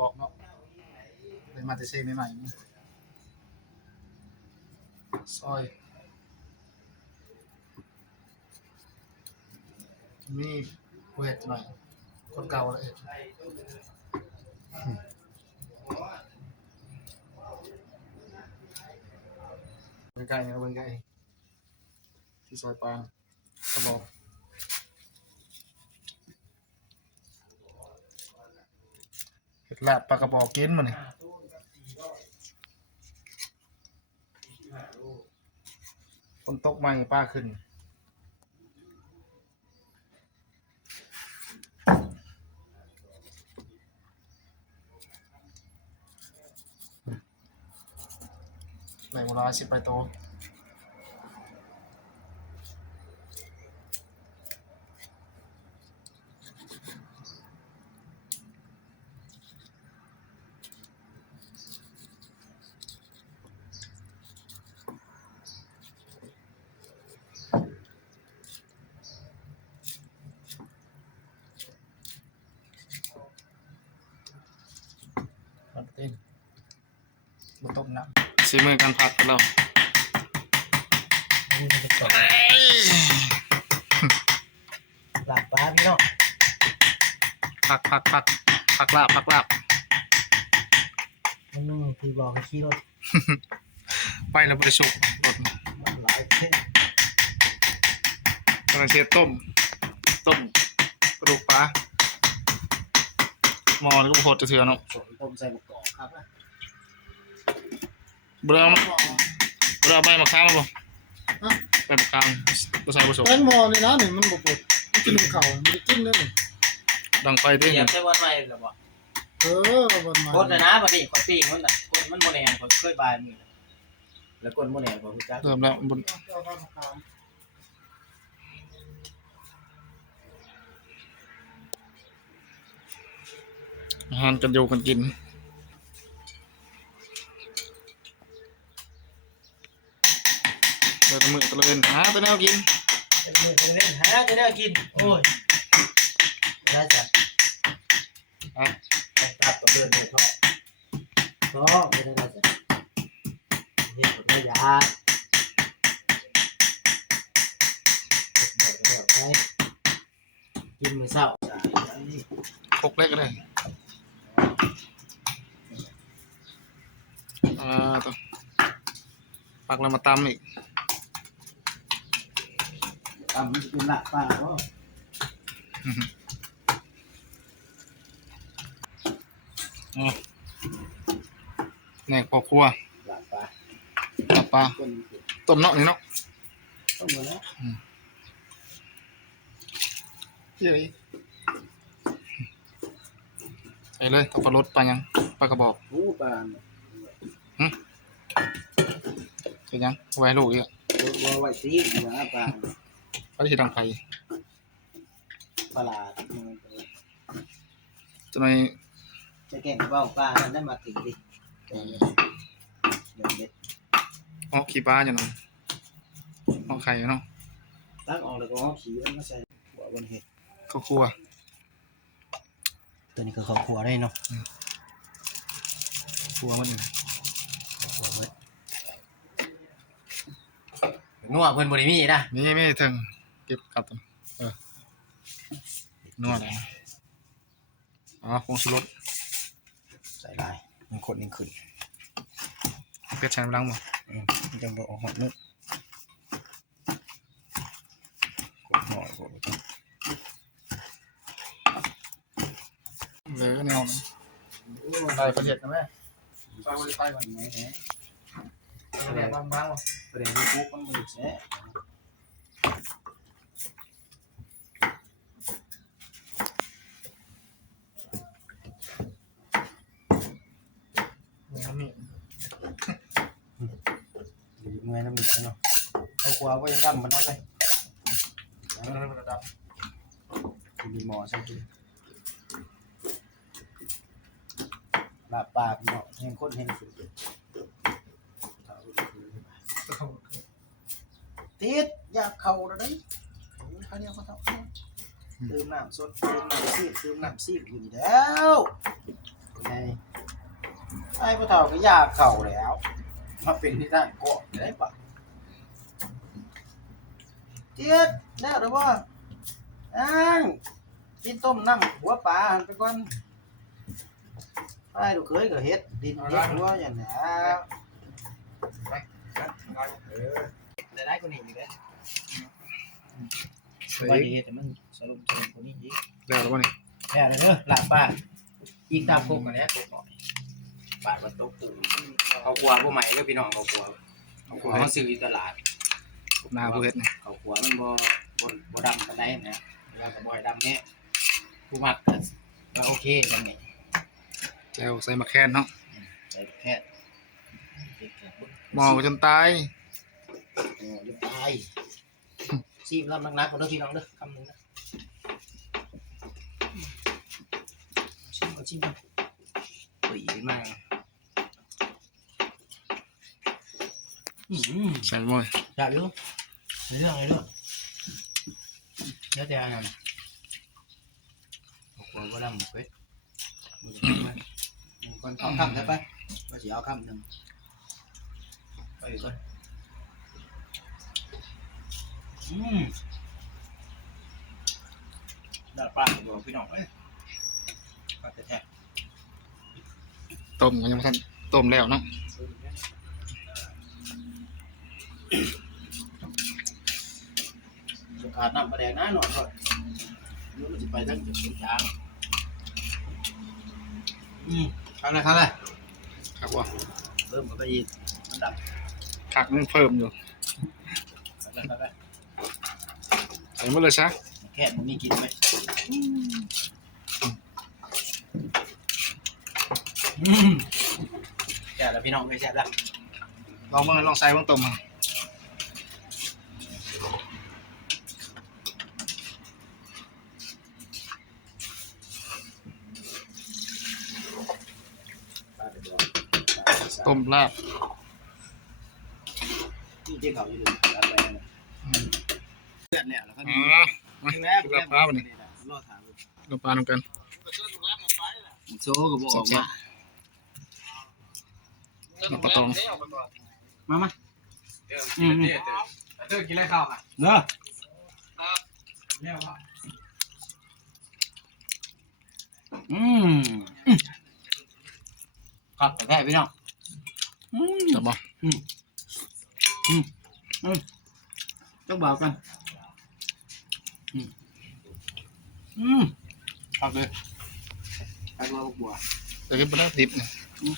บอกเนาะเลยมาเตเซ่ใหม่ๆนี่ซอยมีกูเห็ดหน่อยคนเก่าแล้วเห็ดเป็นไก่เนี่ยเป็นไก่ที่ซอยปลากระบอกเห็ดลาบปลากระบอกกินมาเนี่ยคนตกใหม่ป้าขึ้นไหนเวลาสิไปโตมันเต้นมาต้มน้ำซีมือการผัดเราหลับปลาพี่น้องผักลาบมันนึงคือรอให้ขี้รถ ไปแล้วไปสุกมันหลายเท่กำลังเชียต้มกระดูกปลาหม้อนี่ก็โคตรจะเถื่อนเนาะต้มใส่มะกอกครับนะ เบื่อใบมะขามมาบ่ใบมะขามก็ใส่ผสม แตงโมนี่นะนี่มันบ่ปวดมันกินข้าวมันกินเด้อนี่ ดังไฟดิ เสียบใช้วันใหม่หรือเปล่า วันมา โคตรนะวันนี้คนปีมันน่ะคนมันโมแนนคนเคยบายมือแล้วคนโมแนนคนรู้จัก เริ่มแล้วบนอาหารกันอยู่กันกินเดี๋ยวมือตะเวนหาไปแนวกิน มือจะเล่นหาจะได้กินโอ้ยได้จ้ะต้องตัดต้องเดินเลยท้อไม่ได้จ้ะนี่ผมไม่อยากกินมื้อเช้าจ้ะ คกเล็กก็ได้ตัวปักแล้วมาตำอีก ตำมันกินละป้าก็ แหนกพอครัว ละป้า ตับปลา คน ต้มเนาะนี่เนาะ ต้องมาแล้ว เฮ้ยไปเลยตับปลารสปลายังปลากระบอก หูปลา เสร็จยังไว้ให้ลูกอีก บัวไว้ซีหัวปลา ก็ที่ดังไฟ ปลา จะหน่อย จะแก่งเบ้าปลามันได้มาถึงดิเดี๋ยวเด็ด ออกขี้ปลาจะหน่อยออกไข่เนาะ ตั้งออกแล้วก็เอาขี้มันมาใส่หัวบนเห็ด ข้าวคั่ว ตัวนี้ก็ข้าวคั่วได้เนาะ คั่วมันอยู่ คั่วไว้นัวเพิ่นบ่ได้มีนะ นี่ไม่ถึงเก็บกลับตัวนวดอะไรผงชูรส ใส่ได้มันขดนี่ขึ้น เพชรใช้ล้างหมด มันจะบ่ออกหอมนึกกดหน่อยกดไป เหลือแนวนะได้ประเด็ดนะแม่ไปวันไปวัน ไหนแหะ ประเด็ดบางๆว่ะ ประเดี๋ยวนี้ปุ๊บมันบ่ได้แซะ นี่ เมื่อยน้ำหนึ่งเนาะข้าวคั่วก็จะดำมันได้เลยมีหมอใช่ไหมลาบปลาพี่เนาะแห้งข้นแห้งสุดติดอยากเข่าแล้วได้เขาเรียกว่าเท่าเติมน้ำสดเติมน้ำซีดอยู่แล้ว ไงไอ้พ่อเฒ่าก็ยากเข่าแล้วมาเป็นที่ตั้งก่อนได้ปะเจี๊ยดแล้วหรือว่าอ้างกินต้มน้ำหัวปลาหันไปก่อนไอ้ลูกเคยก็เฮ็ดดินเฮ็ดหัวอย่างนี้ได้กว่านี้อีกแล้วสบายดีแต่มันสรุปกว่านี้อีก แล้วหรือเปล่านี่ แค่เลยเด้อลาบป้าอีกตามพวกกันแล้วตัวหน่อยป้ามันตกปูเขากลัวผู้ใหม่เด้อพี่น้องเขากลัวเขาซื้ออยู่ตลาด หน้าผู้เฮ็ดนี่ เขากลัวมันบ่ดำปานใดนะแล้วก็บ่ให้ดำแน่ผู้มักก็โอเคจังนี้ แจวใส่มะแคนเนาะ ใส่แค่ หมอจนตาย เรียบร้อยซีมลำนักๆของเด้อพี่น้องเด้อคำนึงนะชิมปุ๋ยมาก ใส่หมด อยากรู้เรื่องเดี๋ยวแต่อันนั้นบอกว่าดำหมดเว้ยคนเอาคำได้ปะว่าจะเอาคำหนึ่งไปก่อนดาดปลาบอกพี่น้องเอ้ยปลาแท้ ต้มก็ยังไม่ทันต้มแล้วเนาะ สุขาดน้ำปลาแดงน้าหน่อยก่อนรู้มันจะไปทั้งจุดช้างทำอะไรครับว่า เพิ่มเข้าไปอีกมันดับ ผักมันเพิ่มอยู่ ทำอะไร ใส่หมดเลยซะ แค่มันมีกินไหมแค่แล้วพี่น้องไม่แซ่บแล้ว ลองมาลองใส่เบิ่งต้มมา ต้มลาบ ที่เขาอยู่ร้านไปเลือดเนี่ยแล้วก็ อ๋ มี อ ถึงแล้ว ลาบปลาบัดนี้ รอถาม ลาบปลานำกัน โซ่ก็บอกออกมา ลาบปลาตอง มาเธอกินอะไรข้าวอ่ะ เนอะ เนี่ยว่า ครับแค่พี่น้อง จับบ่ ต้องบอกกันพักเลยพักบัว แต่ก็บ่ได้ดิบนี่ อืม